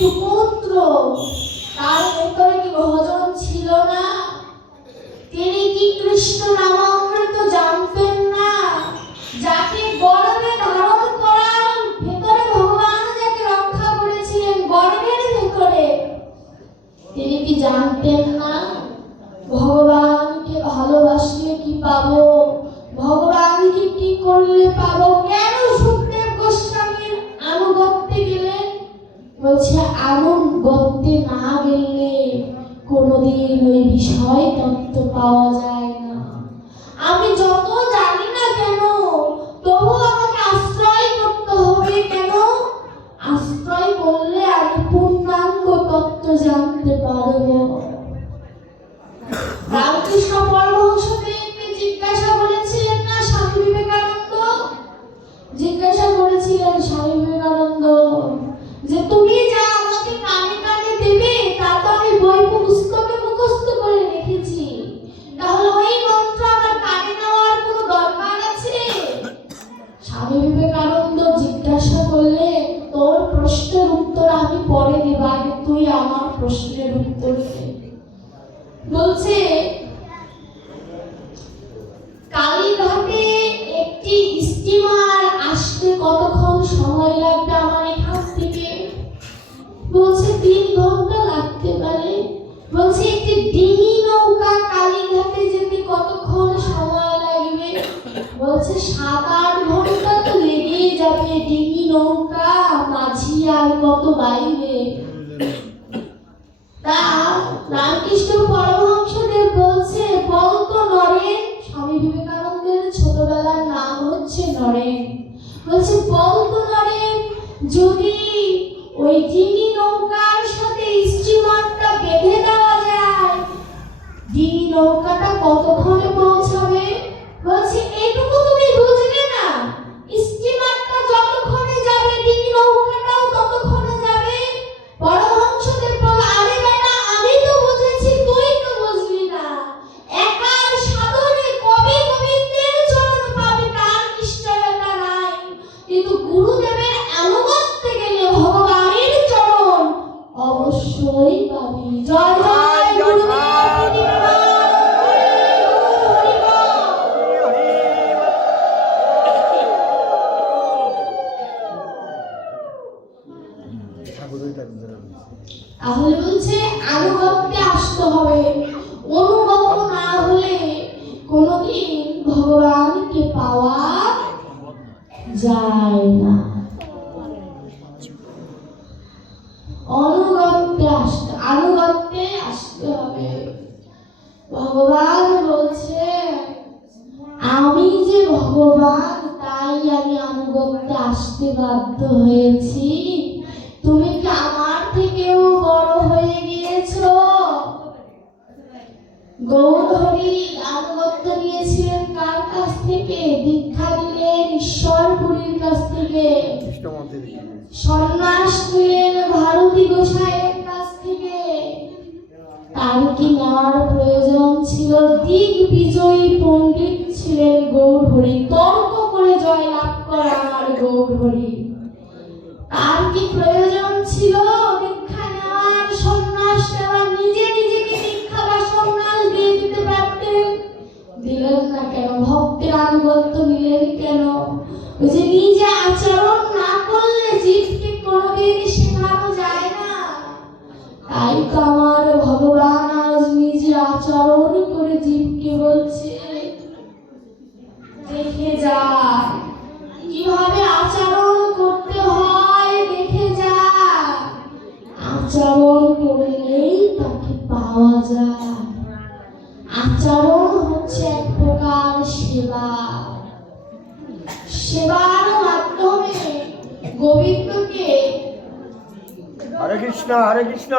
সুপুত্র, তার ভেতরে কি ভজন ছিল না? তিনি কি কৃষ্ণ নামামৃত জানতেন না? যাকে গর্ভে ধারণ করার ভেতরে ভগবান যাকে রক্ষা করেছিলেন গর্ভের ভেতরে, তিনি কি জানতেন না ভগবানকে ভালোবাসলে কি পাবো, ভগবানকে কি করলে পাবো? কেন সুখদেব গোস্বামীর আনুগত্যে গেলেন? বলছে আনুগত্যে না গেলে কোনোদিন ওই বিষয় তত্ত্ব পাওয়া যায় না। আমি যত জানি না কেন, তবু আমাকে আশ্রয় করতে হবে। কেন? আশ্রয় করলে আমি পূর্ণাঙ্গ তত্ত্ব জানতে পারবো। রামকৃষ্ণ পরমহংসদেবকে জিজ্ঞাসা করেছিলেন না স্বামী বিবেকানন্দ? জিজ্ঞাসা করেছিলেন স্বামী বিবেকানন্দ যে তুমি যা আমাকে কানে কানে দেবে তা তো আমি বই পুস্তকে মুখস্থ করে রেখেছি, তাহলে ওই মন্ত্র আমার কানে নেওয়ার কোনো দরকার আছে? স্বামী বিবেকানন্দ জিজ্ঞাসা করলে তোর প্রশ্নের উত্তর আমি পরে দেব, আগে তুই আমার প্রশ্নের উত্তর দে। বলছে কালীঘাটে একটি স্টিমার আসতে কতক্ষণ সময় লাগবে আমার এখান থেকে? বলছে 3 ঘন্টা লাগতে পারে। বলছে একটি ডিঙি নৌকা কালীঘাটে যেতে কতক্ষণ সময় লাগবে? বলছে 7-8 ঘন্টা তো লেগেই যাবে। ডিঙি নৌকা মাঝি আর কত বাইরে। তা রামকৃষ্ণ পরমহংসদেব বলছে বলতো নরেন, স্বামী বিবেকানন্দের ছোটবেলার নাম হচ্ছে নরেন। বলছে বলতো নরেন, যদি ওই ডিঙি নৌকার সাথে স্টিমারটা বেঁধে দেওয়া যায়, ডিঙি নৌকাটা কতক্ষণে পৌঁছাবে? বলছে এটুকু তুমি বুঝবে না, স্টিমারটা যতক্ষণে যাবে ডিঙি নৌকাটাও ততক্ষণে যাবে। পরমহংসদেব বলে আরে বেটা, আমি তো বুঝেছি, তুই তো বুঝলি না। একার সাধনে কবি গোবিন্দের চরণ পাবে তার নিশ্চয়তা নাই, কিন্তু গুরুদেবের আনুগত্যে গেলে ভগবানের চরণ অবশ্যই পাবি। জয় জয় গুরুদেব। তাহলে বলছে আনুগত্যে আসতে হবে, অনুগত না হলে কোনোদিন ভগবানকে পাওয়া যায় না। আনুগত্যে আসতে হবে। ভগবান বলছে আমি যে ভগবান, তাই আমি আনুগত্যে আসতে বাধ্য হয়েছি। তুমি কি আমার থেকেও বড় হয়ে গিয়েছো? গৌরহরি আনুগত্য নিয়েছিলেন কার কাছ থেকে? দীক্ষা নিলেন ঈশ্বরপুরীর কাছ থেকে। সন্ন্যাস নিলেন ভারতী গোসাইয়ের কাছ থেকে। তার কি নেওয়ার প্রয়োজন ছিল? দিগ্বিজয়ী পণ্ডিত ছিলেন গৌরহরি, তর্ক করে জয় লাভ করা আমার গৌরহরি। তার কি প্রয়োজন ছিল দীক্ষা নেওয়ার, সন্ন্যাস নেওয়ার? নিজে নিজেকে দীক্ষা বা সন্ন্যাস দিয়ে দিতে পারতেন, দিলেন না কেন? ভক্তের আনুগত্য নিলেন কেন? ওই যে নিজে আচরণ না করলে জীবকে কোনোদিন শেখানো যায় না। তাই তো আমার ভগবান আজ নিজে আচরণ করে জীবকে বলছে দেখে যা, কিভাবে আচরণ করতে হয় দেখে যা। আচরণ করলেই তাকে পাওয়া যায়। আচরণ হচ্ছে এক প্রকার সেবা। সেবার মাধ্যমে গোবিন্দকে হরে কৃষ্ণ হরে কৃষ্ণ।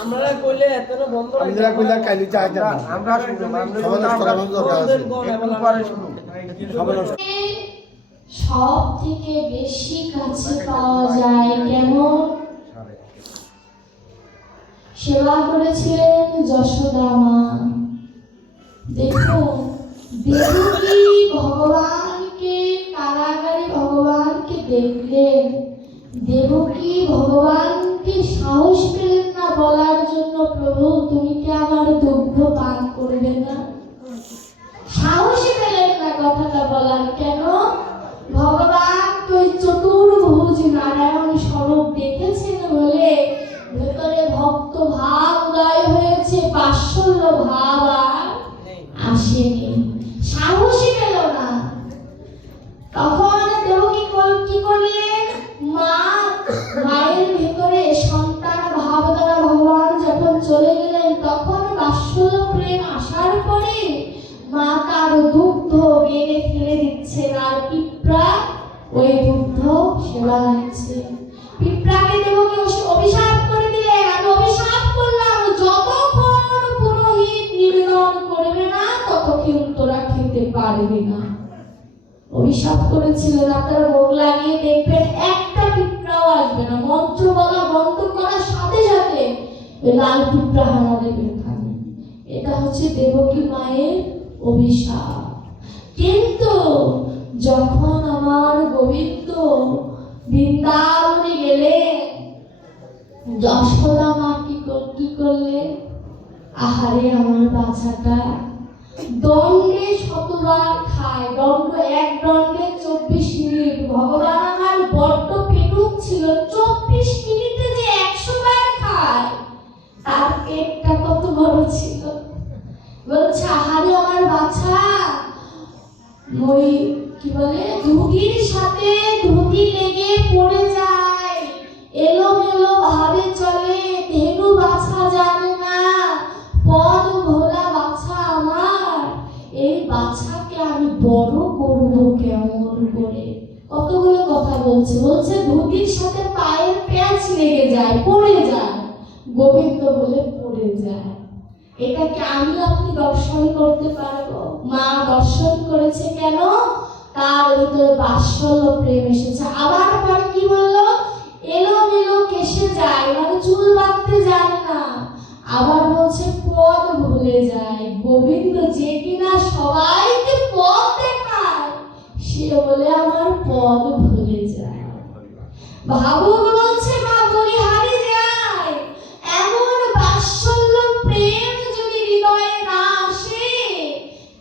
আমরা কইলে এতনো বন্ধ আমরা কইলে কালি চাইতে আমরা শুনলাম সব থেকে বেশি কাছে পাওয়া যায়। কেমন? সেবা করেছিলেন যশোদা মা। দেখুন দেবকী ভগবানকে কারাগারে ভগবানকে দেখলেন, দেবকী ভগবানকে সাহস পেলেন না বলার জন্য, প্রভু তুমি কি আমার দুগ্ধ পান করবে না? সাহসী পেলেন না কথাটা বলার। কেন? ভগবান তো চতুর্ভুজ নারায়ণ স্বরূপ দেখেছেন বলে ভেতরে ভক্ত ভাব উদয় হয়েছে, বাৎসল্য ভাব আর আসেনি, সাহসী পেল না। তখন দেবকী কি করলেন? মায়ের ভেতরে সন্তান ভাব দ্বারা ভগবান যখন চলে গেলেন, তখন বাৎসল্য প্রেম আসার পরে মা তার দুগ্ধ বেড়ে ফেলে দিচ্ছেন, আর পিঁপড়া ওই দুগ্ধ সেবা নিচ্ছে। পিঁপড়াকে দেবকী অভিশাপ করে দিলেন, আমি অভিশাপ করলাম যতক্ষণ পুরোহিত নিবেদন করবে না ততক্ষণ তোরা খেতে পারবি না। অভিশাপ করেছিলেন। আপনারা ভোগ লাগিয়ে দেখবেন একটা পিঁপড়াও আসবে না। মন্ত্র বলা বন্ধ করার সাথে সাথে লাল পিঁপড়া হানা দেবে এখানে। এটা হচ্ছে দেবকী মায়ের অভিশাপ। কিন্তু যখন আমার গোবিন্দ বৃন্দাবনে গেলেন, যশোদা মা কি করলেন? আহারে আমার বাচ্চাটা দণ্ডে শতবার খায়, দণ্ড এক দণ্ডে 24 মিনিট। ভগবান আমার বড্ড পেটুক ছিল, 24 মিনিটে যে 100 বার খায়, তার পেটটা কত বড় ছিল। বলছে আহারে আমার বাচ্চা, ওই কি বলে ধুতির সাথে ধুতি লেগে পড়ে যায়, এলোমেলো ভাবে চলে, ধেনু বাছা জানে না, পদ ভোলা বাছা আমার, এই বাছাকে আমি বড় করব কেমন করে? কতগুলো কথা বলছে। বলছে ধুতির সাথে পায়ের প্যাঁচ লেগে যায়, পড়ে যায়, গোবিন্দ বলে পড়ে যায়। এটাকে আমি আপনি দর্শন করতে পারবো? মা দর্শন করেছে কেন? তার ভিতরে বাৎসল্য প্রেম এসেছে। আবার পরে কি বললো? এলোমেলো কেশে যায়, মানে চুল বাঁধতে জানে না। আবার বলছে পদ ভুলে যায়। গোবিন্দ যে কিনা সবাইকে পদ দেখায়, সে বলে আমার পদ ভুলে যায়। ভাবুক বলছে মা বলিহারি যায়। এমন বাৎসল্য প্রেম যদি হৃদয়ে না আসে,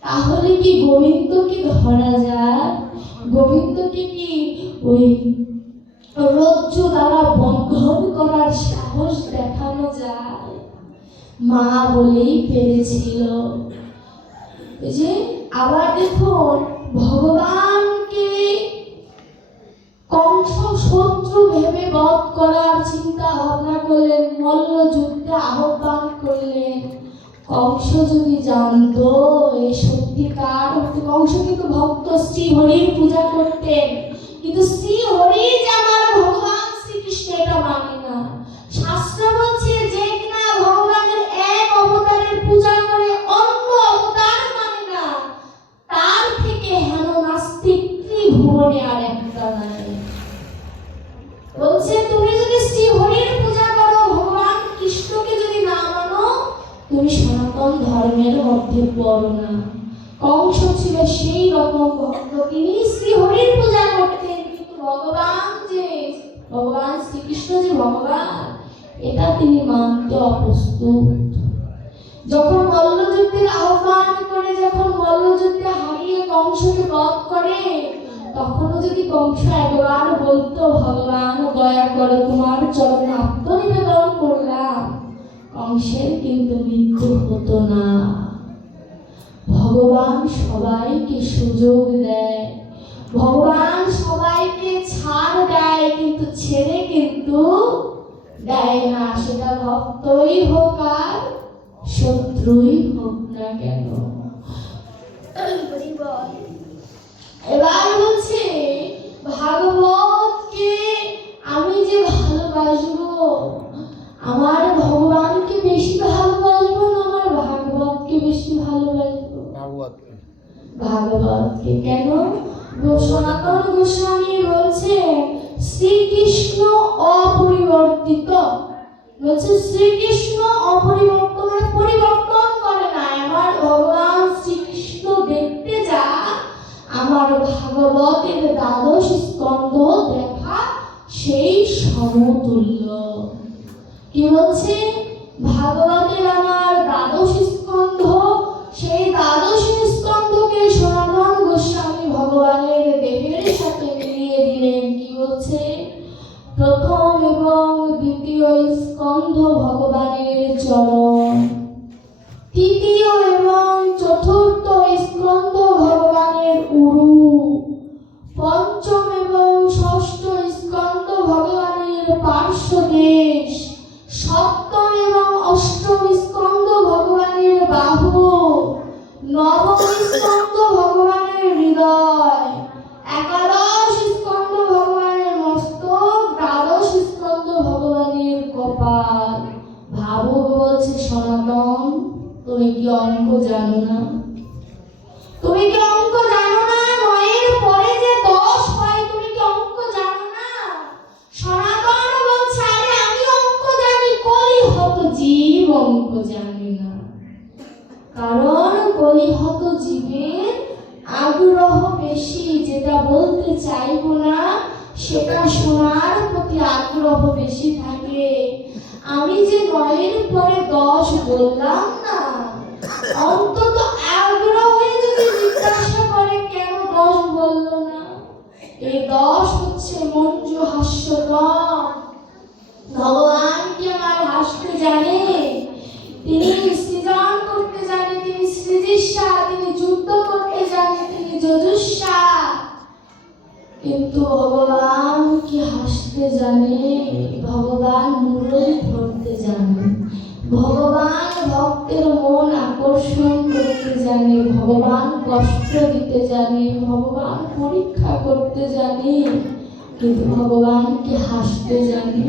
তাহলে কি গোবিন্দকে ধরা যায়? গোবিন্দকে কি ওই রজ্জু দ্বারা বন্ধন করার সাহস দেখানো যায়? মা বলেই পেরেছিল। যে আবার দেখুন, ভগবানকে কংস শত্রু ভেবে বধ করার চিন্তা ভাবনা করলেন, মল্ল যুদ্ধে আহ্বান করলেন। কংস যদি জানতো এই সত্যিকার, কংস কিন্তু ভক্ত শ্রীহরির পূজা করতেন, কিন্তু শ্রীহরি যে আমার ভগবান শ্রীকৃষ্ণ এটা মানে না। শাস্ত্র বলছে যে কিনা ভগবানের এক অবতারের পূজা করে অন্য অবতার মানে না, তার থেকে হেন নাস্তিক ত্রিভুবনে আর একটা নাই। বলছে তুমি যদি শ্রীহরির পূজা করো, ভগবান কৃষ্ণকে যদি না মানো, তুমি সনাতন ধর্মের মধ্যে পড়ো না। কংস ছিল সেই রকম ভক্ত, তিনি শ্রীহরির পূজা করতেন, কিন্তু ভগবান শ্রীকৃষ্ণ যে ভগবান, এটা তিনি মানতে অপ্রস্তুত। যখন মল্লযুদ্ধের আহ্বান করে, যখন মল্লযুদ্ধে হারিয়ে কংসকে বধ করে, তখনও যদি কংস একবার বলতো ভগবান দয়া করে তোমার চরণে আত্মনিবেদন করলাম, কংসের কিন্তু মৃত্যু হতো না। ভগবান সবাইকে সুযোগ দেয়, ভগবান সবাইকে ছাড় দেয়, কিন্তু ছেড়ে কিন্তু দেয় না। সেটা ভক্তই হোক আর শত্রুই হোক না কেন। এবার বলছে ভাগবতকে আমি যে ভালোবাসবো, আমার ভগবানকে বেশি ভালোবাসবো না আমার ভাগবতকে বেশি ভালোবাসবো? ভাগবতকে। কেন? সনাতন গোস্বামী বলছে শ্রীকৃষ্ণ অপরিবর্তিত। বলছে শ্রীকৃষ্ণ অপরিবর্তন, পরিবর্তন করে না। আমার ভগবান শ্রীকৃষ্ণ দেখতে যা, আমার ভাগবতের 12 স্কন্ধ দেখা সেই সমতুল্য। কি বলছে? ভাগবতের আমার দ্বাদশ স্কন্ধ, সেই দ্বাদশ স্কন্ধকে সনাতন গোস্বামী ভগবানের দেহের সাথে মিলিয়ে দিলেন। কি বলছে? প্রথম এবং দ্বিতীয় স্কন্ধ ভগবানের চরণ, তৃতীয় এবং চতুর্থ স্কন্ধ ভগবানের উরু, পঞ্চম এবং ষষ্ঠ স্কন্ধ ভগবানের পার্শ্বদেশ, সপ্তম এবং অষ্টম স্কন্ধ ভগবানের বাহু, নবম স্কন্ধ ভগবানের হৃদয়, একাদশ স্কন্ধ ভগবানের মস্তক, দ্বাদশ স্কন্ধ ভগবানের কপাল। ভাবো বলছে সনাতন, তুমি কি অঙ্ক জানো না? তুমি কি অঙ্ক জানো না? নয়ের পরে যে 10 হয়, তুমি কি অঙ্ক জানো না? সনাতন বলছে আরে আমি অঙ্ক জানি, কলিহত জীব অঙ্ক জানে না। কারণ কলিহত জীবের আগ্রহ বেশি, যেটা বলতে চাইবো না সেটা শোনার প্রতি আগ্রহ বেশি থাকে। আমি যে 9-এর পরে 10 বললাম না, অন্তত আগ্রহ হয়ে যদি জিজ্ঞাসা করে কেন 10 বললো না, এই 10 হচ্ছে মঞ্জু হাস্যতম। ভগবান কি আমার হাসতে জানে? তিনি সৃজন করতে জানে, তিনি সৃজিষ্যা, তিনি যুদ্ধ করতে জানে, তিনি যজুষ্যা। কিন্তু ভগবান কি হাসতে জানে? ভগবান মুরলি ধরতে জানে, ভগবান ভক্তের মন আকর্ষণ করতে জানে, ভগবান কষ্ট দিতে জানে, ভগবান পরীক্ষা করতে জানে। কিন্তু ভগবান কি হাসতে জানে?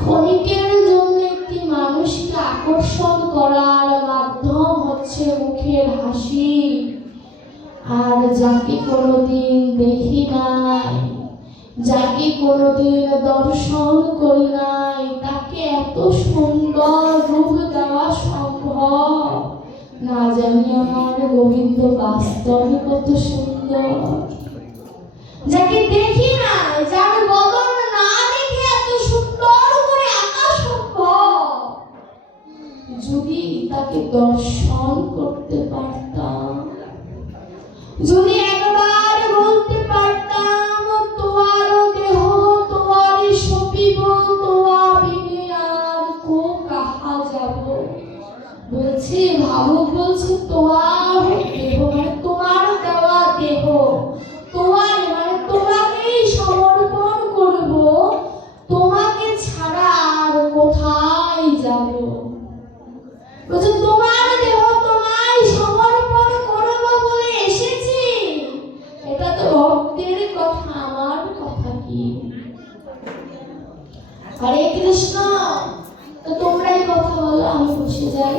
ক্ষণিকের জন্য একটি মানুষকে আকর্ষণ করার মাধ্যম হচ্ছে মুখের হাসি। আর যাকে কোনোদিন দেখি নাই, যাকে কোনোদিন দর্শন করি নাই, তাকে এত সুন্দর রূপ দেওয়া সম্ভব না? জানি আমার গোবিন্দ বাস্তবে কত সুন্দর। যাকে দেখি নাই, যার বদন না দেখে এত সুন্দর করে আঁকা সম্ভব, যদি তাকে দর্শন করতে পারতাম, যদি একবার বলতে পারতাম তোমার দেহ তোমারই সপিব, তোমা বিনে আর কো কাহা যাব। বলছে ভাবুক, বলছে তোমার দেহ মানে তোমার দেওয়া দেহ, তোমার মানে তোমাকেই সমর্পণ করব, তোমাকে ছাড়া আর কোথায় যাব। বলছে তোমার দেহ তোমায় সমর্পণ করব বলে এসেছি। এটা তো ভক্তের কথা, আমার কথা কি? হরে কৃষ্ণ। তো তোমরাই কথা বলো, আমি বসে যাই।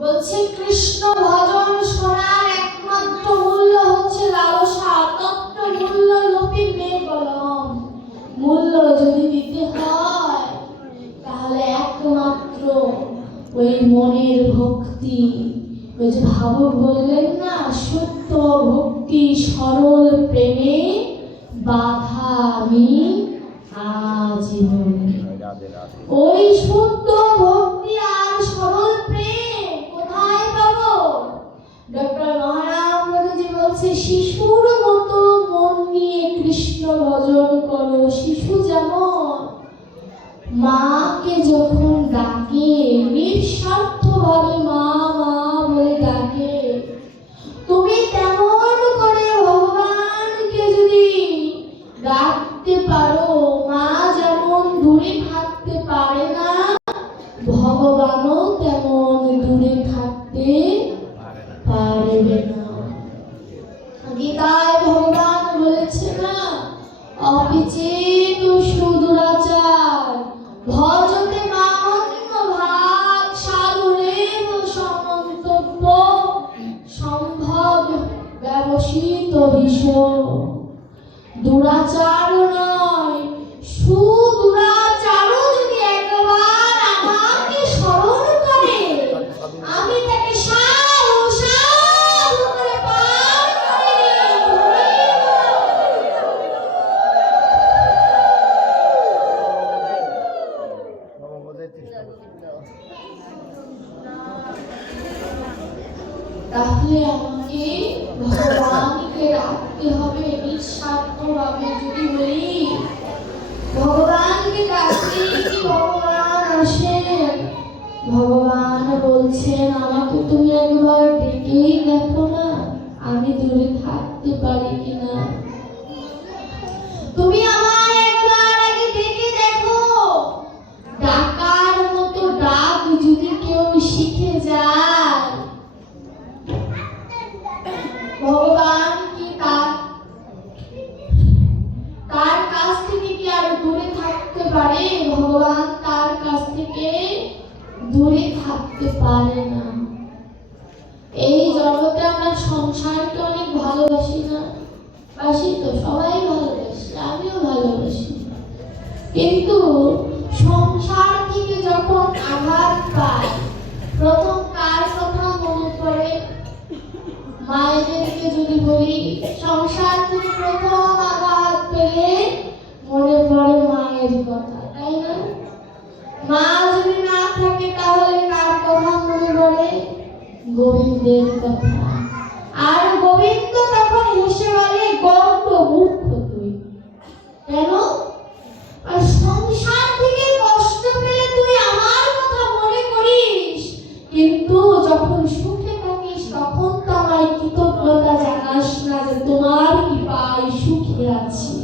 বলছে কৃষ্ণ ভজন শোনার একমাত্র মূল্য হচ্ছে লালসা, তত্ত্ব মূল্য লোপী মেয়ে কলম। মূল্য যদি দিতে হয় তাহলে একমাত্র ওই মনের ভক্তি। ওই যে ভাবক বললেন না, সত্য ভক্তি সরল প্রেমে বাধা আমি আজীবন। ওই শুদ্ধ ভক্তি আর সরল প্রেম কোথায় পাবো? ডক্টর মহারামজি বলছে শিশুর মতো মন নিয়ে কৃষ্ণ ভজন করো। শিশু যেমন মাকে যখন ডাকে, নিঃস্বার্থভাবে মা মা বলে ডাকে, তুমি তেমন করে ভগবানকে যদি ডাকতে পারো, মা যেমন দূরে থাকতে পারে না, ভগবানও তেমন দূরে থাকতে পারবে না। গীতায় ভগবান বলেছে না, অপিচেত সুদুরাচার ভজতে মামন্য ভাগ সাধুরেব সমন্তব্য সম্ভব ব্যবসিত বিষ। দুরাচার নয়, সুদুরাচারও যদি একবার আমাকে স্মরণ করে, আমি তাকে সাধু তাহলে আমাকে ভগবানকে ডাকতে হবে নিঃস্বার্থভাবে। যদি বলি ভগবানকে ডাকতে কি ভগবান আসেন? ভগবান বলছেন আমাকে তুমি একবার ডেকেই দেখো না, আমি দূরে থাকতে পারি কিনা। তুমি আমায় একবার আগে ডেকে দেখো। ডাকার মতো ডাক যদি কেউ শিখে যায়, ভগবান কি তার কাছ থেকে কি আর দূরে থাকতে পারে? ভগবান তার কাছ থেকে দূরে থাকতে পারে না। এই জগতে আমরা সংসারকে অনেক ভালোবাসি না? বাসি তো, সবাই ভালোবাসি, আমিও ভালোবাসি। কিন্তু সংসার থেকে যখন আঘাত পাই, প্রথম কার কথা মনে পড়ে? মায়েদেরকে যদি বলি সংসার থেকে প্রথম আঘাত পেলে মনে পড়ে মায়ের কথা, তাই না? মা যদি না থাকে তাহলে কার কথা মনে পড়ে? গোবিন্দের কথা। আর গোবিন্দ তখন হেসে বলে গর্ব মূর্খ তুই, কেন? আর সংসার থেকে কষ্ট পেলে তুই আমার কথা মনে করিস, কিন্তু যখন সুখে থাকিস তখন তো আমায় কৃতজ্ঞতা জানাস না যে তোমার কৃপায় সুখে আছি।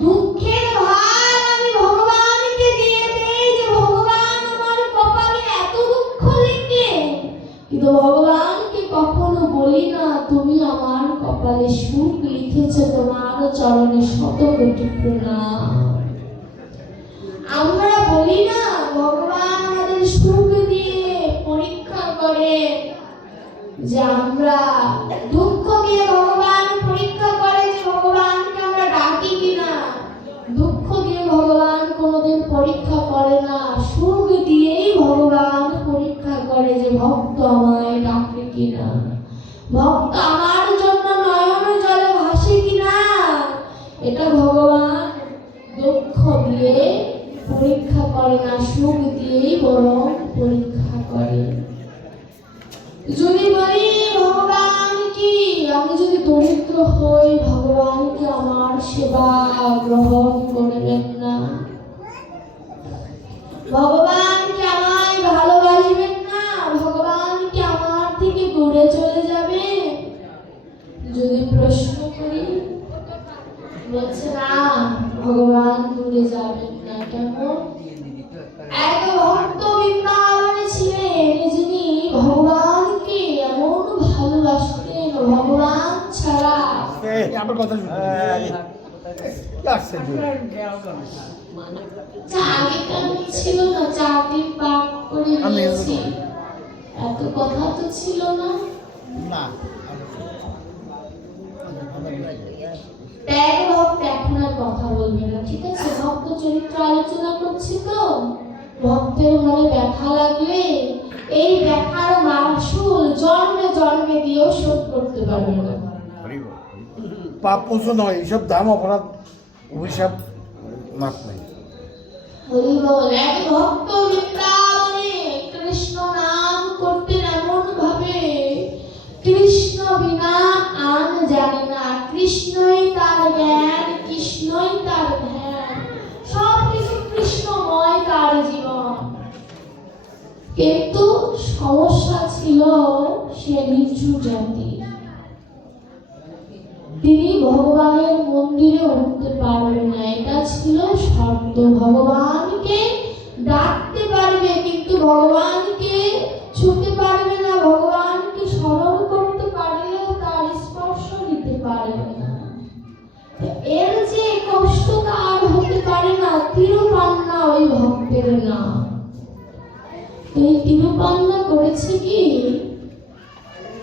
দুঃখের ভার আমি ভগবানকে দিয়ে দেই যে ভগবান আমার কপালে এত দুঃখ লিখলেন, কিন্তু ভগবানকে কখনো বলি না তুমি আমার কপালে সুখ লিখেছ, তোমার চরণে শত কোটি প্রণাম। আমরা বলি না ভগবান আমাদের সুখ দিয়ে পরীক্ষা করে, যে আমরা দুঃখ দিয়ে ভগবান পরীক্ষা করে যে ভগবানকে আমরা ডাকি কিনা। দুঃখ দিয়ে ভগবান কোনোদিন পরীক্ষা করে না, সুখ দিয়েই ভগবান পরীক্ষা করে যে ভক্ত আমায় ডাকে কিনা, ভক্ত আমার জন্য নয়ন জলে ভাসে কিনা। এটা ভগবান দুঃখ দিয়ে পরীক্ষা করে না, সুখ দিয়েই বরং পরীক্ষা করে। যদি বলি ভগবান কি আমি যদি দরিদ্র হই ভগবান কি আমার সেবা গ্রহণ করবেন না? ভগবান কি আমায় ভালোবাসবেন না? ভগবান কি আমার থেকে দূরে চলে যাবে? যদি প্রশ্ন করি, বলছে না ভগবান দূরে যাবেন না। কেমন? এক ভক্ত বৃন্দাবনে ছিলেন যিনি ভগবানকে এমন ভালোবাসতেন, ভগবান ছাড়া আমার কথা আগে কেমন ছিল না, 4 দিন পাঠ করে নিয়েছি, এত কথা তো ছিল না। ত্যাগ ভক্ত এখন আর কথা বলবে না, ঠিক আছে? ভক্ত চরিত্র আলোচনা করছি তো। ভক্তের মনে ব্যথা লাগলে এই ব্যথার মাসুল জন্মে জন্মে দিয়েও শোধ করতে পারবে না। পাপ পুজো নয়, এইসব দাম অপরাধ অভিশাপ মাপ নাই। হরি বল। এক ভক্ত বৃন্দাবনে কৃষ্ণ নাম করতেন এমন ভাবে কৃষ্ণ বিনা আন জানে না, কৃষ্ণই তার জ্ঞান, কৃষ্ণই তার ধ্যান, সবকিছু কৃষ্ণময় তার জীবন। কিন্তু সমস্যা ছিল সে নিচু জাতি, তিনি ভগবানের মন্দিরে উঠতে পারবেন না, এটা ছিল শর্ত। ভগবানকে ডাকতে পারবে কিন্তু ভগবানকে ছুঁতে পারবে না, ভগবানকে স্মরণ করতে পারলেও তার স্পর্শ নিতে পারবে না। এর যে কষ্ট তার হতে পারে না। তিরুপান্না ওই ভক্তের নাম। এই তিরুপান্না করেছে কি,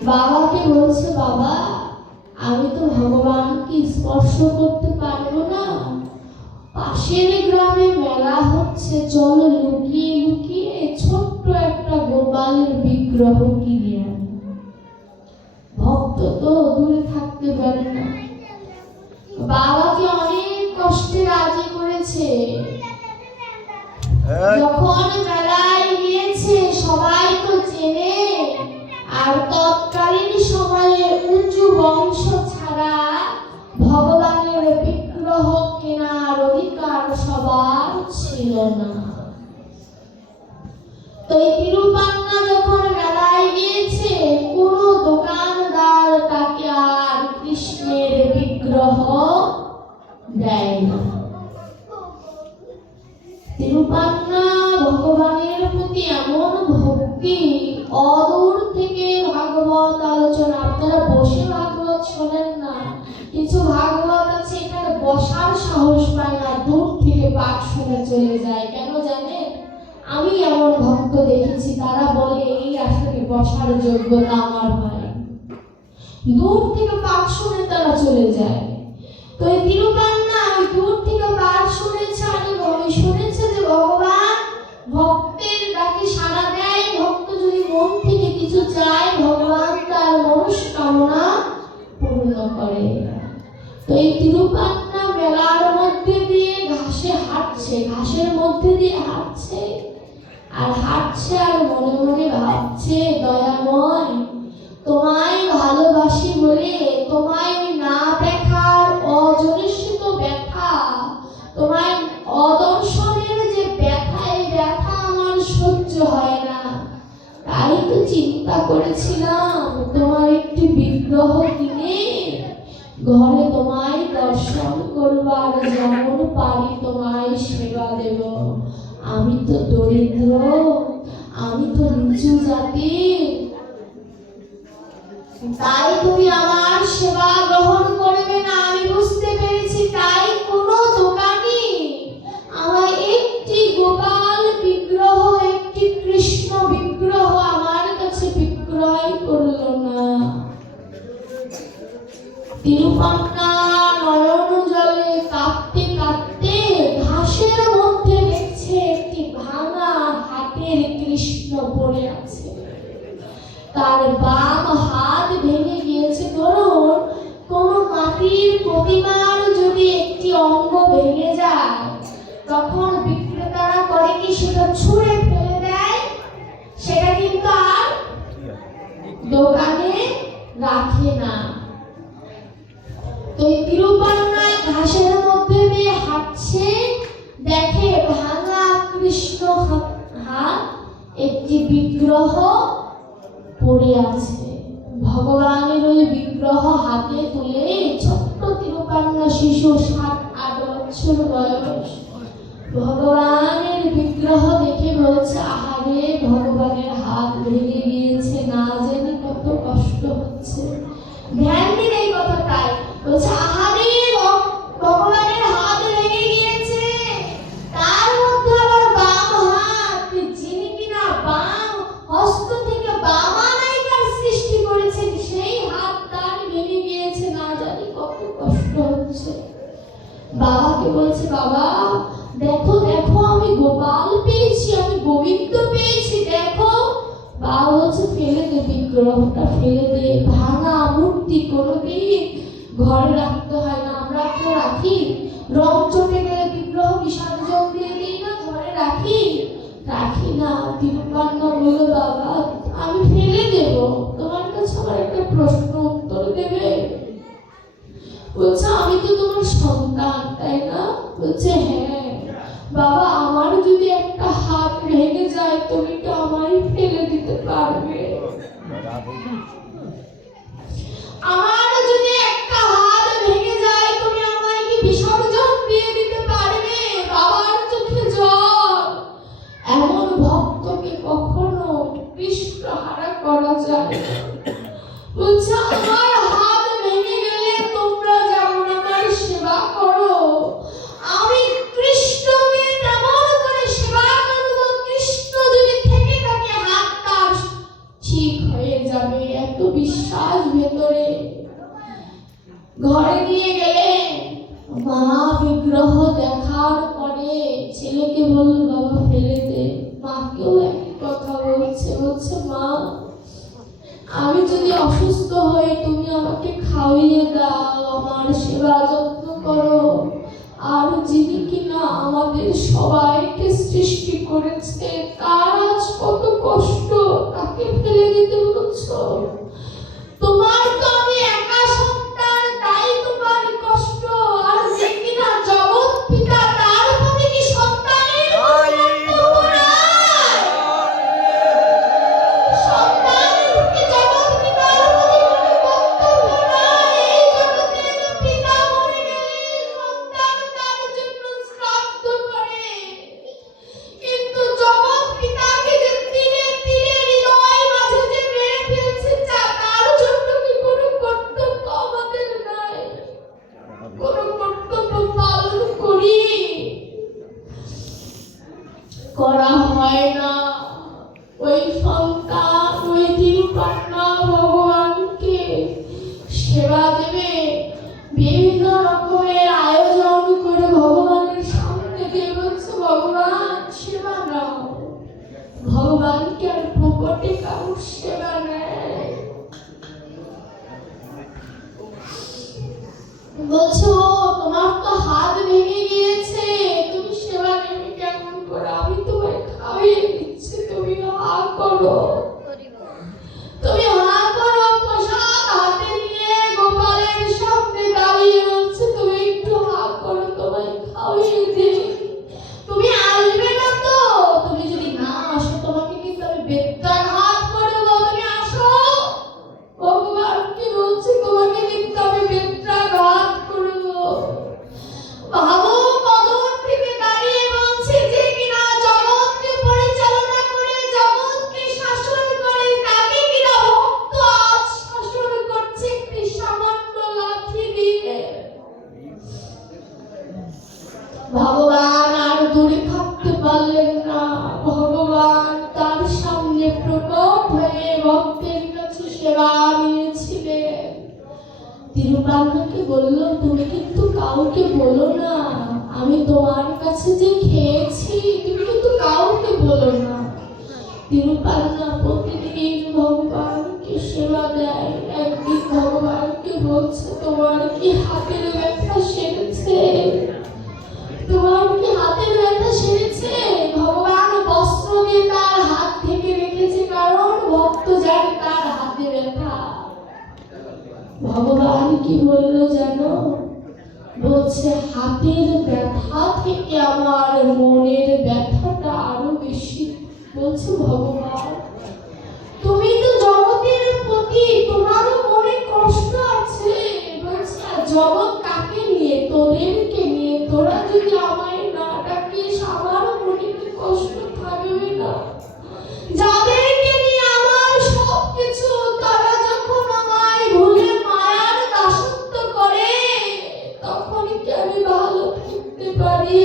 বাবাকে বলছে বাবা আমি তো ভগবানকে স্পর্শ করতে পারবো না, পাশের গ্রামে মেলা হচ্ছে, চলো লুকিয়ে লুকিয়ে ছোট্ট একটা গোপালের বিগ্রহ কিনে আনি। ভক্ত তো দূরে থাকতে পারে না, বাবাকে অনেক কষ্টে রাজি করেছে। যখন মেলায় গিয়েছে সবাই তো চেনে, আর তৎকালীন সময়ে উঁচু বংশ ছাড়া ভগবানের বিগ্রহ কেনার অধিকার সবার ছিল না। তো এই তিরুপান্না যখন মেলায় গিয়েছে, কোন দোকানদার তাকে আর কৃষ্ণের বিগ্রহ দেয় না। তিরুপান্না ভগবানের প্রতি এমন ভক্তি, অদূর থেকে ভাগবত আলোচনা, আপনারা বসে ভাগবত শোনেন না, কিছু ভাগবত আছে এখানে বসার সাহস পায় না, দূর থেকে পাঠ শুনে চলে যায়। কেন জানেন? আমি এমন ভক্ত দেখেছি, তারা বলে এই আসলে বসার যোগ্যতা আমার হয়, দূর থেকে পাঠ শুনে তারা চলে যায়। তো এই তিরুপান্না দূর থেকে পাঠ শুনেছে, আমি শুনেছে যে ভগবান ভক্তের ডাকে সাড়া দেয়, ভক্ত যদি মন থেকে কিছু চায় ভগবান তার মনস্কামনা পূর্ণ করে। তো এই তিরুপান্না মেলার মধ্যে দিয়ে ঘাসে হাঁটছে, ঘাসের মধ্যে দিয়ে হাঁটছে আর হাঁটছে, আর মনে মনে ভাবছে, দয়াময় তোমায় ভালোবাসি বলে তোমায় না দেখার অজনিষ্ঠিত ব্যথা, তোমায় অদর্শনের যে ব্যথা, এই ব্যথা আমার সহ্য হয় না। তাই তো চিন্তা করেছিলাম তোমার একটি বিগ্রহ কিনে ঘরে তোমায় দর্শন করবার, যেমন পারি তোমায় সেবা দেব। আমি তো দরিদ্র, আমি তো নিচু জাতির, তাই তুমি আমার সেবা গ্রহণ করবে না আমি বুঝতে পেরেছি। তাই কোনো দোকানি আমায় একটি গোপাল বিগ্রহ, একটি কৃষ্ণ বিগ্রহ আমার কাছে বিক্রয় করলো না। তিরুপান্না নয়ন জলে কাঁদতে কাঁদতে ঘাসের মধ্যে দেখছে একটি ভাঙা হাতের কৃষ্ণ পড়ে আছে। তার বাম হাত ভেঙে গিয়েছে। ধরুন কোন মাটির প্রতিমার যদি একটি অঙ্গ ভেঙে যায়, তখন বিক্রেতারা করে কি সেটা ছুঁড়ে ফেলে দেয়, সেটা কিন্তু আর দোকানে রাখে না। তো এই তিরুপান্না ঘাসের মধ্যে দিয়ে হাঁটছে, দেখে ভাঙা কৃষ্ণ হাত একটি বিগ্রহ পড়ে আছে। ভগবানের ওই বিগ্রহ হাতে তুলে ছোট্ট তিরুপান্না শিশু 7-8 বছর বয়স ভগবানের বিগ্রহ দেখে বলছে, আহারে ভগবানের হাত ভেঙে গিয়েছে, না জানি কত কষ্ট হচ্ছে। ধ্যান দিন এই কথাটাই, বলছে আহারে ভগবানের হাত ভেঙে গিয়েছে, তার মধ্যে আবার বাম হাত, যিনি কিনা বাম হস্ত থেকে বামানাইকার সৃষ্টি করেছেন, সেই হাত তার ভেঙে গিয়েছে, না জানি কত কষ্ট হচ্ছে। বাবাকে বলছে, বাবা দেখো দেখো আমি গোপাল পেয়েছি, আমি গোবিন্দ পেয়েছি, দেখো। বাবা বলছে, ফেলে দে বিগ্রহটা, ফেলে দে। ভাঙা মূর্তি কোনোদিন ঘরে রাখতে হয় না, আমরা তো রাখি, রং চটে গেলে বিগ্রহ বিসর্জন দিয়ে দিই না, ঘরে রাখি রাখি না। তিরুপান্না বলল, বাবা আমি ফেলে দেব, তোমার কাছে আমার একটা প্রশ্ন উত্তর দেবে? বলছে, আমি তো তোমার সন্তান তাই না? বলছে, হ্যাঁ। বাবা আমার যদি একটা হাত ভেঙে যায়, তুমি তো আমায় ফেলে দিতে পারবে? আমার যদি একটা হাত ভেঙে যায়, তুমি আমায় কি বিসর্জন দিয়ে দিতে পারবে? বাবার চোখে জল। এমন ভক্তকে কখনো কৃষ্ণ হারা করা যায়? বলছে, আমার হাত ভেঙে গেলে তোমরা যেমন আমার সেবা করো, আমি কৃষ্ণকে তেমন করে সেবা করব। কৃষ্ণ যদি থেকে থাকে, হাত তার ঠিক হয়ে যাবে, এত বিশ্বাস ভেতরে। ঘরে নিয়ে গেলেন, মা বিগ্রহ দেখার পরে ছেলেকে বলল, বাবা ফেলে দে। মাকেও একই কথা বলছে, বলছে মা আমি যদি অসুস্থ হই, তুমি আমাকে খাওয়িয়ে দাও, আমার সেবা যত্ন করো। আর যিনি কিনা আমাদের সবাইকে সৃষ্টি করেছে, তার আজ কত কষ্ট, তাকে ফেলে দিতে বলছো? তোমার তো আমি একা সন্তান, তাই তোমার কষ্ট। আর যে কিনা জগৎ পিতা, তার প্রতি কি সন্তানের কর্তব্য নাই? সন্তানের প্রতি জগৎ পিতার প্রতি কোনো কর্তব্য নাই। এই জগতের পিতা মরে গেলে সন্তান তার জন্য শ্রাদ্ধ করে, কিন্তু জগৎ পিতাকে যে তিলে তিলে হৃদয় মাঝে যে মেরে ফেলছে, তার জন্য কি কোনো কর্তব্য আমাদের নাই? কোনো কর্তব্য পালন করা হয় না। ওই সন্তান, ওই তিরুপান্না ভগবানকে সেবা দেবে, বিভিন্ন রকমের আয়োজন করে ভগবানের সামনে দিয়ে বলছে, ভগবান সেবা নাও। ভগবানকে আর প্রকটে কারোর সেবা নেয়। বলছো তোমার তো হাত ভেঙে গিয়েছে, তুমি সেবা নেবে কেমন করে? আমি তোমায় খাইয়ে দিচ্ছি, তুমি হা করো। তুমি হা করো। প্রসাদ হাতে নিয়ে গোপালের সামনে দাঁড়িয়ে বলছে, তুমি একটু হা করো, তোমায় খাইয়ে দিই। তুমি আসবে না তো? তুমি যদি না আসো তোমাকে কিন্তু আমি বেত্রাঘাত করবো। তুমি আসো। ভগবানকে বলছে, তোমাকে কিন্তু আমি বেত্রাঘাত করবো। ভাবো, কদম থেকে দাঁড়িয়ে বলছে, যে কিনা জগৎকে পরিচালনা করে, জগৎকে শাসন করে, তাকে কিনা ভক্ত আজ শাসন করছে একটি সামান্য লাঠি দিয়ে। ভগবান আর দূরে থাকতে পারলেন না। ভগবান তার সামনে প্রকট হয়ে ভক্তের কাছে সেবা নিয়েছিলেন। তিরুপান্নাকে বলল, তুমি কিন্তু কাউকে বলো না, আমি তোমার কাছে যে খেয়েছি, তুমি কিন্তু কাউকে বলো না। তিরুপান্না প্রতিদিন ভগবানকে সেবা দেয়। একদিন ভগবানকে বলছে, তোমার কি হাতের ব্যথা সেরেছে? তোমার কি হাতের ব্যথা সেরেছে? ভগবান বস্ত্র দিয়ে তার হাত থেকে রেখেছে, কারণ ভক্ত জানে তার হাতে ব্যথা। ভগবান কি বললো জানো? বলছে, হাতের ব্যথা থেকে আমার মনের ব্যথাটা আরো বেশি। বলছে, ভগবান তুমি তো জগতের প্রতি, তোমারও মনে কষ্ট আছে। বলছে, জগৎ কাকে নিয়ে? তোদেরকে নিয়ে। তোরা যদি আমায় না ডাকিস, আমারও মনে কি কষ্ট থাকবে না? যাদেরকে নিয়ে আমার সবকিছু, তারা যখন আমায় ভুলে মায়ার দাসত্ব করে, তখন কি আমি ভালো থাকতে পারি?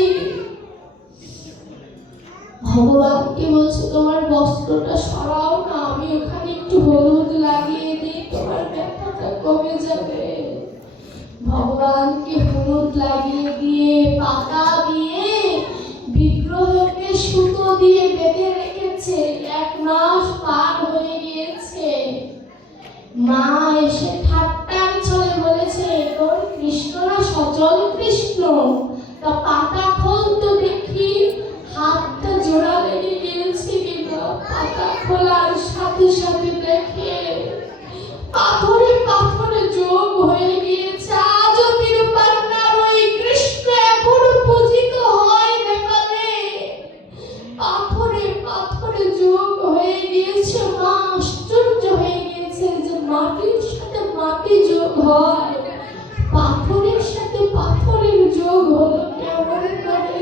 ভগবানকে বলছে, তোমার বস্ত্রটা সরাও না, আমি ওখানে একটু হলুদ লাগিয়ে দিই, তোমার ব্যথাটা কমে যাবে। ভগবানকে হলুদ লাগিয়ে দিয়ে, পাতা দিয়ে বিগ্রহকে সুতো দিয়ে বেঁধে রেখেছে। 1 মাস পার হয়ে গিয়েছে। মা এসে ঠাট্টার ছলে বলেছে, তোর কৃষ্ণ না সচল কৃষ্ণ? তা পাতা খোল তো দেখি। হাতটা জোড়া লেগে গিয়েছে কিনা। পাতা খোলার সাথে সাথে দেখে পাথরে পাথরে যোগ হয়ে গিয়েছে। আজও তিরুপান্নার ওই কৃষ্ণ এখনো পূজিত হয় নেপালে। পাথরে পাথরে যোগ হয়ে গিয়েছে। মা আশ্চর্য হয়ে গিয়েছে যে মাটির সাথে মাটি যোগ হয়, পাথরের সাথে পাথরের যোগ হলো কেমন করে?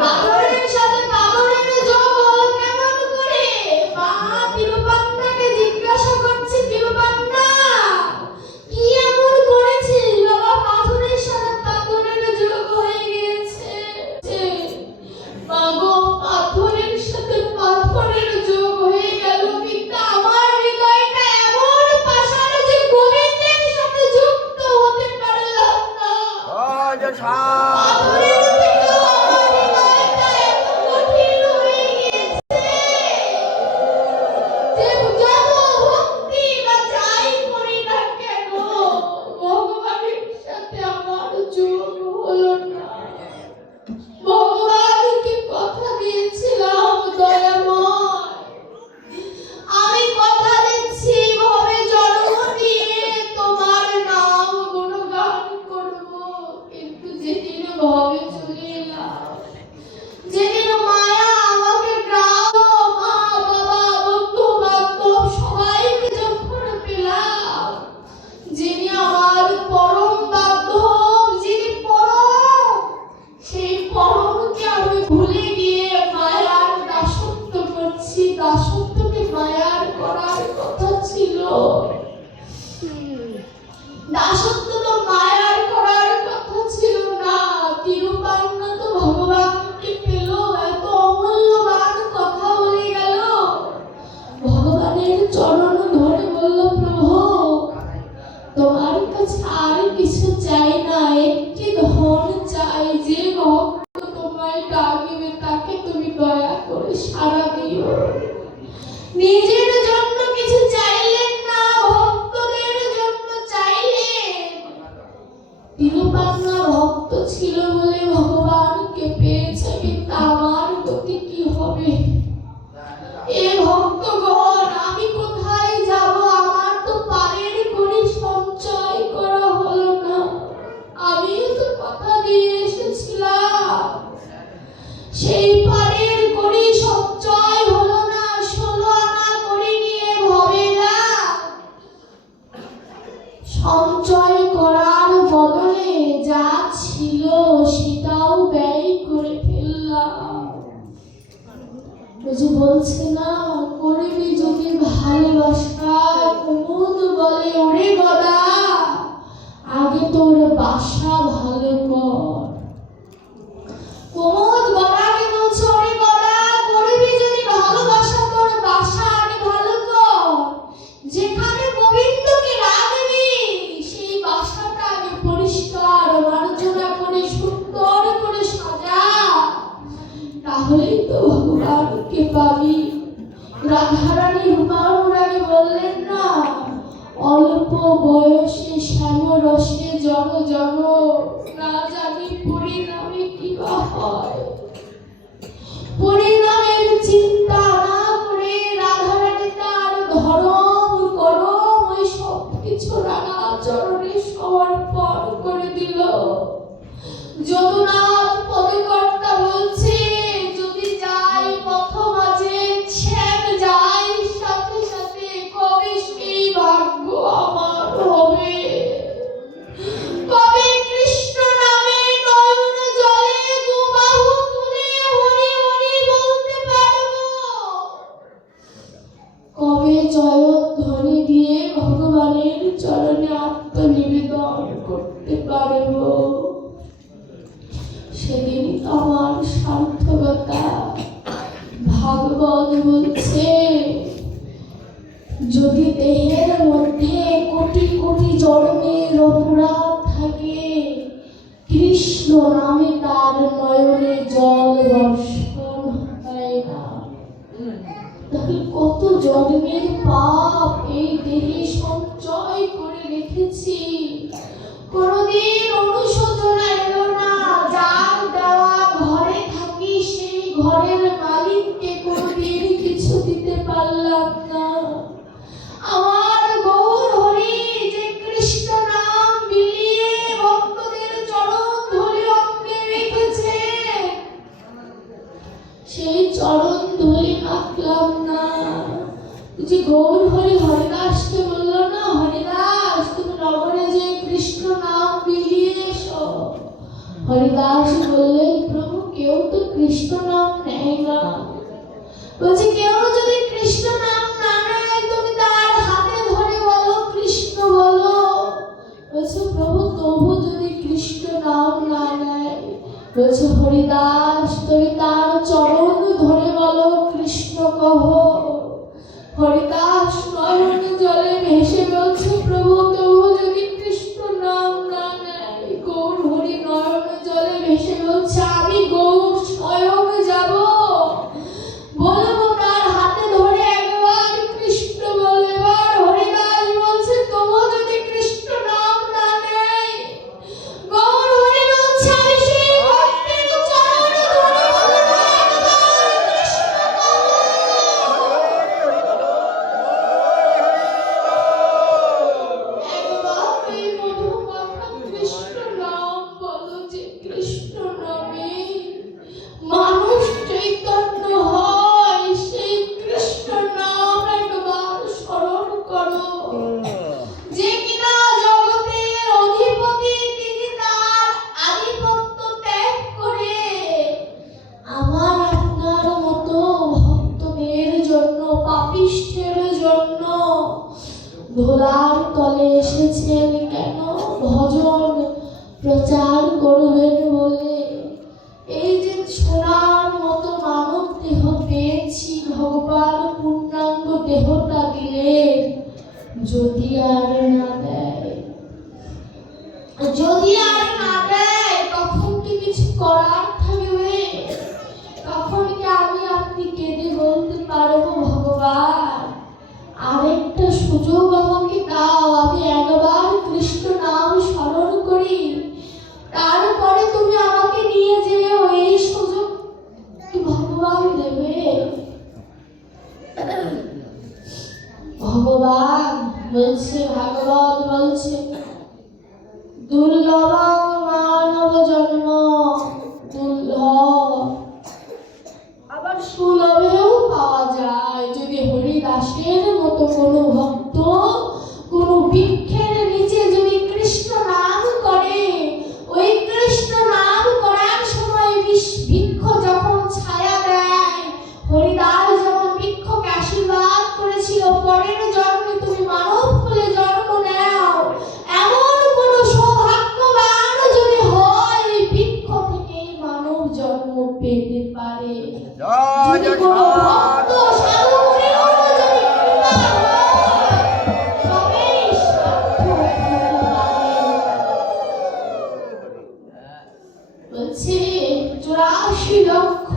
পাথরের সাথে পাথরের যোগ হলো কেমন করে? মা তিরুপান্নাকে জিজ্ঞাসা করছে, তিরুপান্না কি এমন করেছিস বাবা, পাথরের সাথে পাথরের যোগ হয়ে গিয়েছে? মা গো, পাথরের সাথে পাথরের যোগ হয়ে গেল, কিন্তু আমার হৃদয়টা এমন পাষাণ যে গোবিন্দের সাথে যুক্ত হতে পারলাম না। পাথরের থেকেও আমার হৃদয়টা দাসত্ব তো মায়ার করার কথা ছিল না। তিরুপান্ন তো ভগবানকে পেল, এত অমূল্যবান কথা বলে গেল। ভগবানের চরণ ধরে বলল, প্রভু তোমার কাছে আর কিছু চাই না, একটি ধন চাই। যে ভক্ত তোমায় ডাকবে তাকে তুমি দয়া করে সাড়া দিও। নিজের জন্য কিছু চাইলেন না, ভক্তদের জন্য চাইলেন। তিরুপান্না ভক্ত ছিল বলে ভগবানকে পেয়েছে, কিন্তু আমার গতি কি হবে? এ ভক্তগণ, আমি কোথায় যাব? আমার তো পারের কড়ি সঞ্চয় করা হলো না। আমিও তো কথা দিয়ে এসেছিলাম, সেই পারের কড়ি সঞ্চয় হলো না। 16 আনা কড়ি নিয়ে ভবেরা সঞ্চয় করার বদলে যা ছিল সেটাও ব্যয় করে ফেললাম। বুঝি বলছে না, করবি যদি ভালোবাসা। কুমুদ বলে, ওরে গদা, আগে তোর বাসা ভালো কর। কুমুদ গদাকে বলছে, ওরে গদা, করবি যদি ভালোবাসা, তোর বাসা আগে ভালো কর। যেখানে গোবিন্দকে রাখবি সেই বাসাটা আগে পরিষ্কার মার্জনা করে সুন্দর করে সাজা, তাহলেই তো ভগবানকে পাবি। রাধারানী রূপানুরাগে বললেন না, অল্প বয়সে শ্যামরসে জগ জগ, না জানি পরিণামে কি বা হয়। পরিণামের চিন্তা না করে রাধারানী তার ধর্ম করম ওই সব কিছু রাঙা চরণে সমর্পণ করে দিল। যদুনাথ পদকর্তা বলছে, যদি যাই পথ মাঝে শ্যাম যাই সাথে সাথে, কবে সেই ভাগ্য আমার হবে? কবে কৃষ্ণ নামে নয়ন জলে দুবাহু তুলে হরি হরি বলতে পারবো? কবে জয়ধ্বনি দিয়ে ভগবানের চরণে আত্মনিবেদন করতে পারবো? সেদিন আমার সার্থকতা। ভাগবত বলছে, যদি দেহের মধ্যে কোটি কোটি জন্মের অপরাধ থাকে, কৃষ্ণ নামে তার নয়নে জল বর্ষণ হয় না। তাহলে কত জন্মের পাপ এই দেহে সঞ্চয় করে রেখেছি, কোনদিন অনুশোচনা এলো না। যার দেওয়া ঘরে থাকি, সেই ঘরের মালিককে কোনদিন কিছু দিতে পারলাম না। আমার গৌর হরি যে কৃষ্ণ নাম মিলিয়ে ভক্তদের চরণ ধরে অঙ্গে রেখেছে, সেই চরণ ধরে মাখলাম না। যে গৌর হরি হরিদাসকে বলল না, হরিদাস তুমি নগরে যে কৃষ্ণ নাম মিলিয়ে এসো। হরিদাস বললেন, প্রভু কেউ তো কৃষ্ণ নাম নেয় না। বলছে, কেউ যদি কৃষ্ণ নাম না নেয় তুমি তার হাতে ধরে বলো কৃষ্ণ বলো। বলছে, প্রভু তবু যদি কৃষ্ণ নাম না নেয়? বলছে, হরিদাস তুমি তার চরণ ধরে বলো কৃষ্ণ কহ। হরিদাস নয়ন জলে ভেসে বলছে, প্রভু তবু যদি কৃষ্ণ নাম না নেয়? গৌর হরি নয়ন জলে ভেসে বলছে, আমি গৌর স্বয়ং যাব, বলবো তার ধুলার তলে এসেছেন কেন? ভজন প্রচার করবেন বলে। এই যে সোনার মতো মানব দেহ পেয়েছি, ভগবান পূর্ণাঙ্গ দেহটা দিলেন, যদি আর না দেয়, যদি আর না দেয়, তখন কি কিছু করার থাকবে? তখন কি আমি আপনি কেঁদে বলতে পারবো, ভগবান আরেকটা সুযোগ আমাকে দাও, আমি একবার কৃষ্ণ নাম স্মরণ করি, তারপরে তুমি আমাকে নিয়ে যেও, এই সুযোগ কি ভগবান দেবে? ভগবান বলছে, ভাগবত বলছে, দুর্লভ মানব জন্ম, দুর্লভ আবার সুলভেও পাওয়া যায়। যদি হরিদাসের মতো কোনো ভক্ত কোনো বৃক্ষের নিচে যদি কৃষ্ণ নাম করে, ওই কৃষ্ণ নাম করার সময় বৃক্ষ যখন ছায়া দেয়, হরিদাস যখন বৃক্ষকে আশীর্বাদ করেছিল, পরের জন্মে তুমি মানব কুলে জন্ম নাও, এমন কোন সৌভাগ্যবান যদি হয়, ওই বৃক্ষ থেকে মানব জন্ম পেতে পারে। যদি কোনো ভক্ত সাধু মুনির যদি কৃপা হয়, তবেই সার্থক হতে পারে। বলছে 84 লক্ষ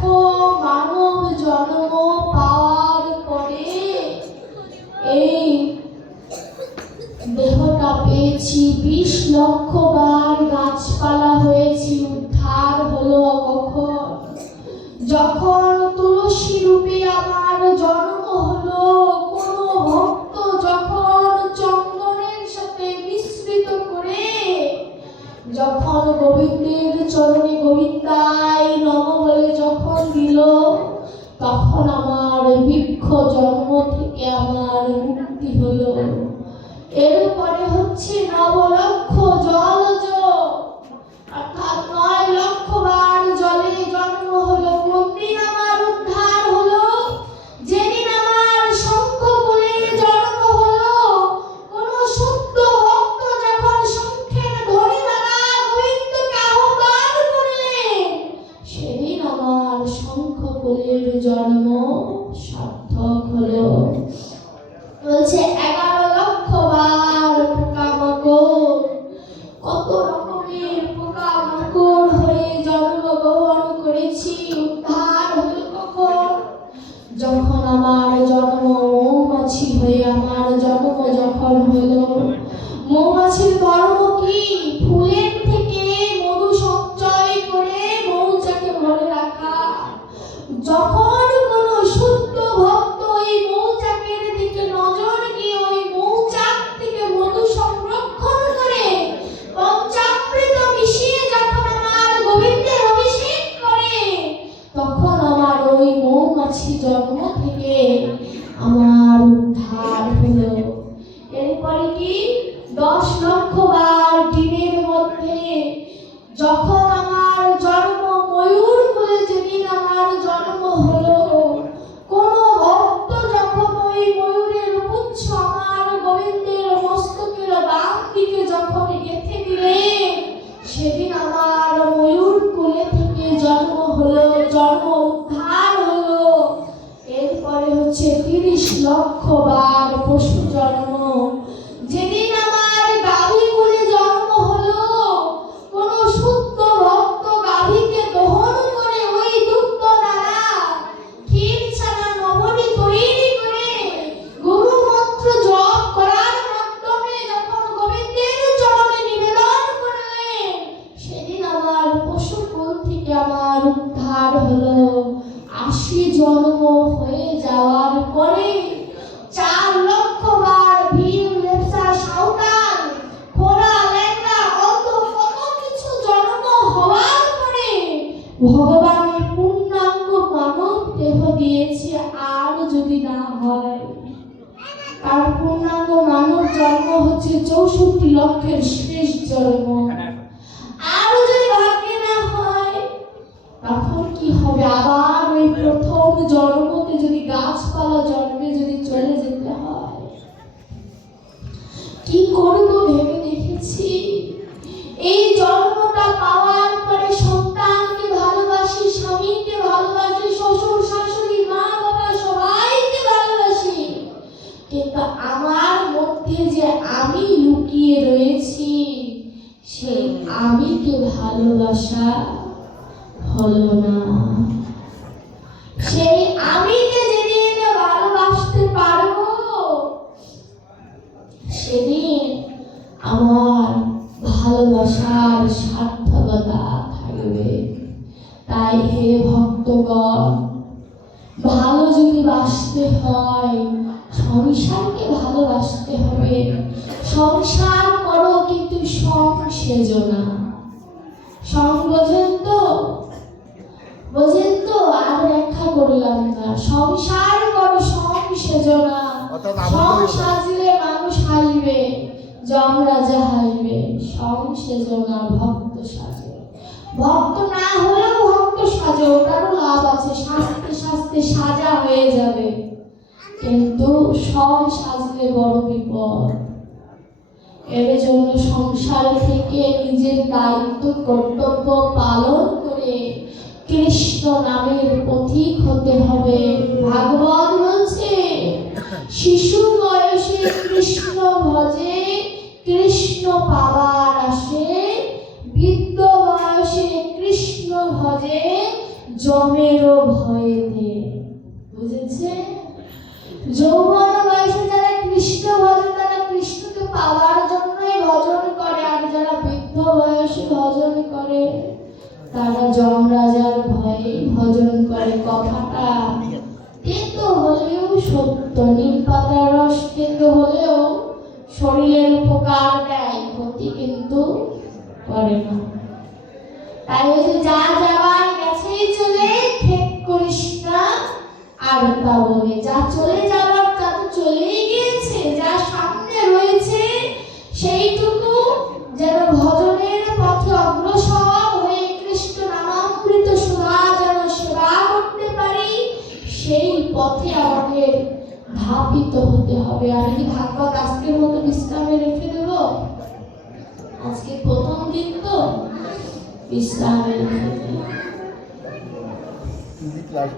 মানব জন্ম পাওয়ার পরে এই দেহটা পেয়েছি, 20 লক্ষ বার গাছপালা হয়েছি, উদ্ধার হলো কখন? যখন তুলসী রূপে আমার জন্ম হলো। কোন ভক্ত যখন চন্দনের সাথে মিশ্রিত করে যখন গোবিন্দের চরণে গোবিন্দায় নম বলে যখন দিল, তখন আমার বৃক্ষ জন্ম থেকে আমার মুক্তি হলো। এরপরে হচ্ছে 9 লক্ষ জলজ, অর্থাৎ 9 লক্ষ বার জলে জন্ম হলো। কোনদিন আমার উদ্ধার হলো? যেদিন আমার শঙ্খকুলে জন্ম হলো। কোন শুদ্ধ ভক্ত যখন শঙ্খের ধ্বনি দ্বারা গোবিন্দকে আহ্বান করলেন, সেদিন আমার শঙ্খকুলের জন্ম সার্থক হলো। বলছে 11 লক্ষ বার পোকামাকড়, কত রকমের পোকামাকড় হয়ে জন্মগ্রহণ করেছি, উদ্ধার হলো কখন? যখন আমার জন্ম মৌমাছি হয়ে আমার জন্ম যখন হলো। মৌমাছির কর্ম কি? ফুলের থেকে মধু সঞ্চয় করে মৌচাকে ভরে রাখা। যখন কোন শুদ্ধ ভক্ত ওই মৌচাকের দিকে নজর দিয়ে ওই মৌচাক থেকে মধু সংরক্ষণ করে পঞ্চামৃত মিশিয়ে যখন আমার গোবিন্দের অভিষেক করে, তখন আমার ওই মৌমাছি জন্ম থেকে আমার উদ্ধার হলো। এরপরে কি? 10 লক্ষ বার ডিমের মধ্যে যখন আমার জন্ম, ময়ূর বলে যেদিন আমার জন্ম হলো। কোন ভক্ত যখন ওই ময়ূরের পুচ্ছ আমার গোবিন্দের মস্তকের বাম দিকে যখন গেঁথে দিলেন, সেদিন আমার ময়ূর কুলে থেকে জন্ম হলো, জন্ম উদ্ধার হলো। এরপরে হচ্ছে 30 লক্ষ বার পশু জন্ম। যেদিন আমার গাভী কুলে জন্ম হলো, কোন শুদ্ধ ভক্ত গাভীকে দহন করে ওই দুগ্ধ দ্বারা ক্ষীর ছানা নবনী তৈরি করে গুরু মন্ত্র জপ করার মাধ্যমে যখন গোবিন্দের চরণে নিবেদন করলেন, সেদিন আমার পশুকুল থেকে আমার উদ্ধার হলো। 80 জন্ম হয়ে যাওয়ার পরে 4 লক্ষ বার ভীম, লেপচা, সাঁওতাল, খোড়া, ল্যাংড়া, অন্ধ কত কিছু জন্ম হওয়ার পরে ভগবানের পূর্ণাঙ্গ মানব দেহ দিয়েছে। আর যদি না হয়, তার পূর্ণাঙ্গ মানব জন্ম হচ্ছে 64 লক্ষের শেষ জন্ম। আর যদি ভাগ্যে না হয়, তখন কি হবে? আবার ওই প্রথম জন্মতে যদি গাছপালা জন্মে যদি চলে যেতে হয়। কিন্তু আমার মধ্যে যে আমি লুকিয়ে রয়েছি, সেই আমিকে ভালোবাসা হলো না। সেই আমিকে যেদিন ভালোবাসতে পারবো, সেদিন আমার ভালোবাসার সার্থকতা থাকবে। তাই হে ভক্তগণ, ভালো যদি বাসতে হয় সংসারকে ভালোবাসতে হবে। সংসার করো কিন্তু সংসেজো না। সং বোঝেন তো? বোঝেন তো? আর ব্যাখ্যা করলাম না। সংসার করো, সংসেজো না। অর্থাৎ সং আবদ্ধ সাজলে মানুষ হাসবে, যমরাজা হাসবে। সংসেজো না, ভক্ত সাজো। ভক্ত না হলেও ভক্ত সাজো, ওটারও লাভ আছে। সাজতে সাজতে সাজা হয়ে যাবে, কিন্তু সব সাজলে বড় বিপদ। এর জন্য সংসার থেকে নিজের দায়িত্ব কর্তব্য পালন করে কৃষ্ণ নামের পথিক হতে হবে। ভাগবত বলছে, শিশু বয়সে কৃষ্ণ ভজে, কৃষ্ণ পাবার আসে। বৃদ্ধ বয়সে কৃষ্ণ ভজে, যমেরও ভয়েতে। বুঝেছে? যৌবন বয়সে যারা কৃষ্ণ ভজন, তারা কৃষ্ণকে পাওয়ার জন্যই ভজন করে। আর যারা বৃদ্ধ বয়সে ভজন করে, তারা যমরাজার ভয়ে ভজন করে। কথাটা তেতো হলেও সত্য। নিম পাতার রস তেতো হলেও শরীরের উপকার দেয়, ক্ষতি কিন্তু করে না। তাই হচ্ছে যা যাবার গেছেই চলে, ঠেক করিস না আর তা বলে। যা চলে যাবার তা তো চলেই গিয়েছে। যা সামনে রয়েছে সেইটুকু যেন ভজনের পথে অগ্রসর হয়ে কৃষ্ণ নামামৃত সুধা যেন সেবা করতে পারি, সেই পথে আমাদের ধাপিত হতে হবে। আমি কি ভাগবত আজকের মতো বিশ্রামে রেখে দেব? আজকে প্রথম দিন তো, বিশ্রামে রেখে দেব। ক্লাস